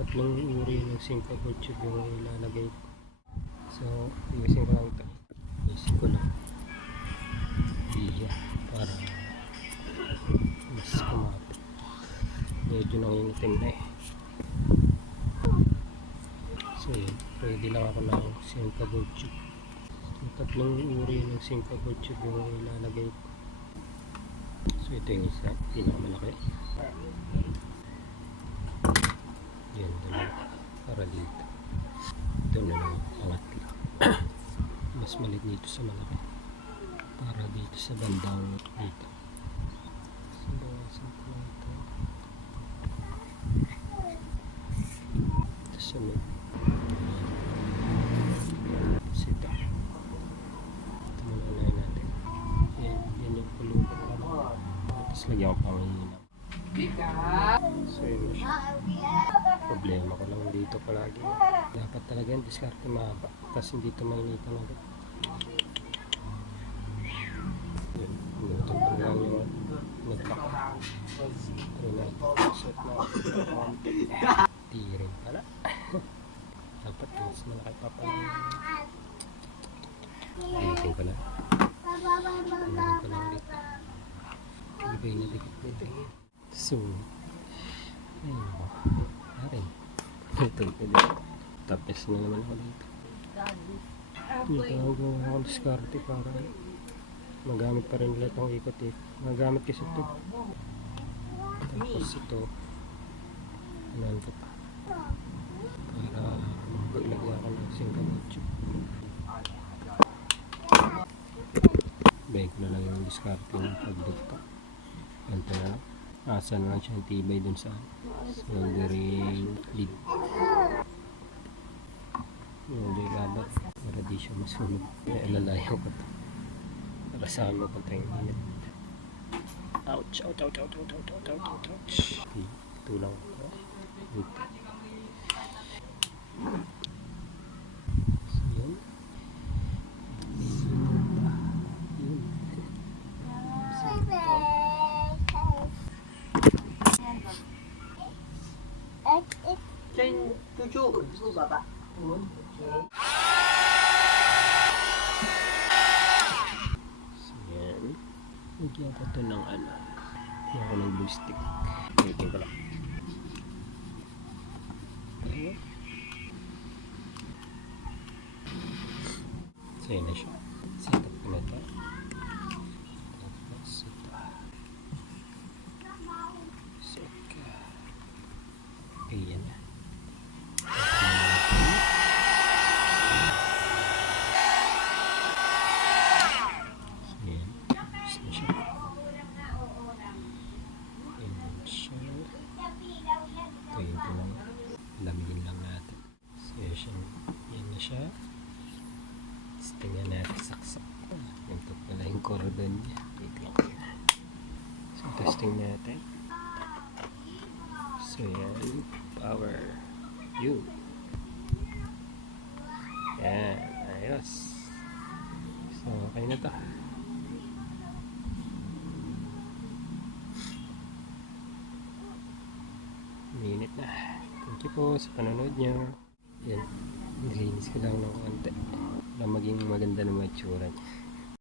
Tatlong uri ng Singapore tube yung ilalagay ko. So, iusin ko lang ito. Iusin ko lang. Iya, para mas kumapit. Medyo nangingitim na eh. So, yun. Ready lang ako ng Singapore tube. So, tatlong uri ng Singapore tube yung ilalagay ko. So, ito yung isa. Pinakamalaki. Yan, dalawa. Para dito. Ito na lang, pangatlo. Mas malit dito sa malaki. Para dito sa bandang dito. So, bawasan ko lang ito. Ito sa loob. Sita. Ito muna unahin natin. Yan yung pulutan ko lang. Tapos lagyan ko pang hihinaw. So, yun na siya. Problema ko lang dito palagi. Dapat talaga yung diskarte mahaba. Tapos hindi ito mainitan agad. Yun. Pinutol ko lang yung nagkaka. Pero natin. Set na. Di rin pala. Dapat mas malaki pa pala. Dilitin ko na. Dilitin ko lang dito. Ibay na dikit dito eh. So, ayun ako. Arin. Ito dito. Tapos na naman ako dito. Dito ako gawa akong diskarte para magamit pa rin ulit ang ikot eh. Magamit kasi ito. Tapos ito. Anan ko pa. Para maglagyan ako ng Singapore tube. Bake na lang yung diskarte ng pagdugta. Ganito na lang. Asa na lang siyang tibay dun sa soldering lid. Yung di labat. Para di siya masunog. Ilalayo ko ito. Para saan mo kontra yung init. Ouch! Ouch! Ouch! Ouch! Ouch! Ouch! Ouch! Ouch! Ouch! Okay. Ito lang ako. Dito. So, yun. Trên cucu su Bapak. So, yan. Lagyan ko ito ng ano. Lagyan ko ng glue stick. Lagyan ko lang. Ayan. So, yun na siya. Set up ko na ito. Tapos ito. Set ka. Okay, yan na. Lamigin lang natin. So yan na siya. Tapos tingnan natin saksak. Ito pala yung cordon niya. Wait lang. So testing natin. So yan. Power. Yun. Yan. Ayos. So okay na to. Minute na. Thank you po sa panonood nyo. Yan. Nilinis ko lang ng konti. Para maging maganda na maitsura niya.